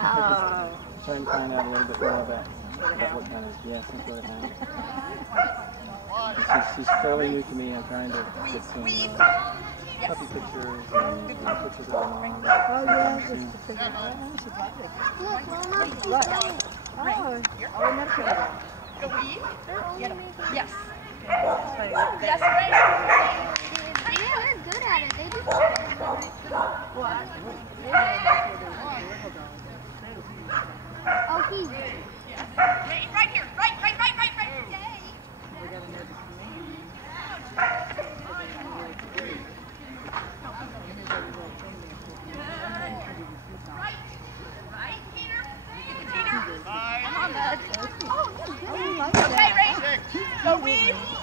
Trying to find out a little bit more about what kind of, some sort of thing. She's fairly new to me. I'm trying to get some puppy pictures and pictures of her mom. Oh, yeah, just to figure out. She's lovely. Look, Mama. Oh, we're not good at it. Go weave. Yes. Yes, Ray. Yeah, they're good at it. They do. What? Oh, he. Right here. Right. Yay. We got another Right, Peter. Peter. I'm on that. Oh, Okay, Ray. Go weave.